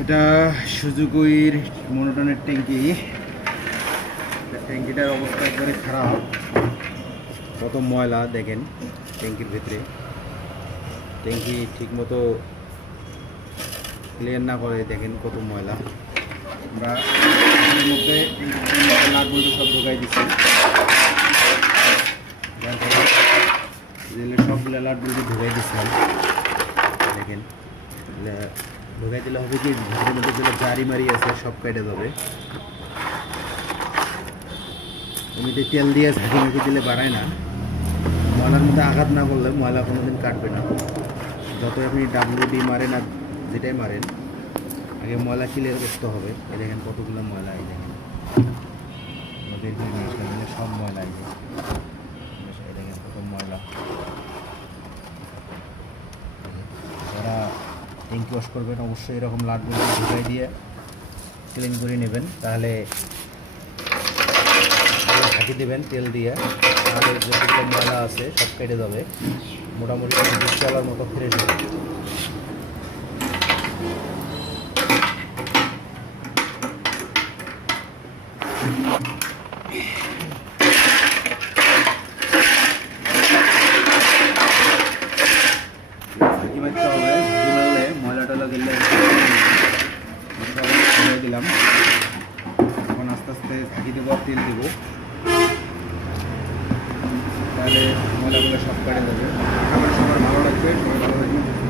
এটা সুজুকির মনোটনের ট্যাঙ্কি। ট্যাঙ্কিটার অবস্থা একবারে খারাপ, কত ময়লা দেখেন ট্যাঙ্কির ভিতরে। ট্যাঙ্কি ঠিকমতো ক্লিয়ার না করে দেখেন কত ময়লা। আমরা এর মধ্যে নাট বল্টু সব ঢোকাই দিচ্ছি, সবগুলো নাট বল্টু ঢোকাই দিচ্ছিলাম। দেখেন ঢোকাই দিলে হবে কি, ভিতরের মধ্যে যেগুলো জারি মারি আছে সব কেটে যাবে। এমনিতে তেল দিয়ে ঝাঁকি মুখি দিলে বাড়ায় না, ময়লার মধ্যে আঘাত না করলে ময়লা কোনোদিন কাটবে না। যতই আপনি WD মারেন আর যেটাই মারেন, আগে ময়লা ক্লিয়ার করতে হবে। এই দেখেন কতগুলো ময়লা, এই দেখেন বের করে নিয়ে আসলাম, সব ময়লা। এই দেখেন কত ময়লা। যারা ট্যাঙ্কি ওয়াশ করবেন অবশ্যই এরকম লাটগুলো ঢুকাই দিয়ে ক্লিন করে নেবেন, তাহলে ঢাকি দেবেন তেল দিয়ে, তাহলে যতগুলো ময়লা আছে সব কেটে যাবে, মোটামুটি দুধ চালার মতো ফ্রেশ হবে। ঝাঁকি মারতে হবে, ঝাঁকি মারলে ময়লা টয়লা গেলে দিলাম। এখন আস্তে আস্তে ঝাঁকি দেবো আর তেল দেবো, তাহলে ময়লাগুলো সব কেটে যাবে। আমার সবার ভালো লাগবে, সবাই ভালো লাগবে।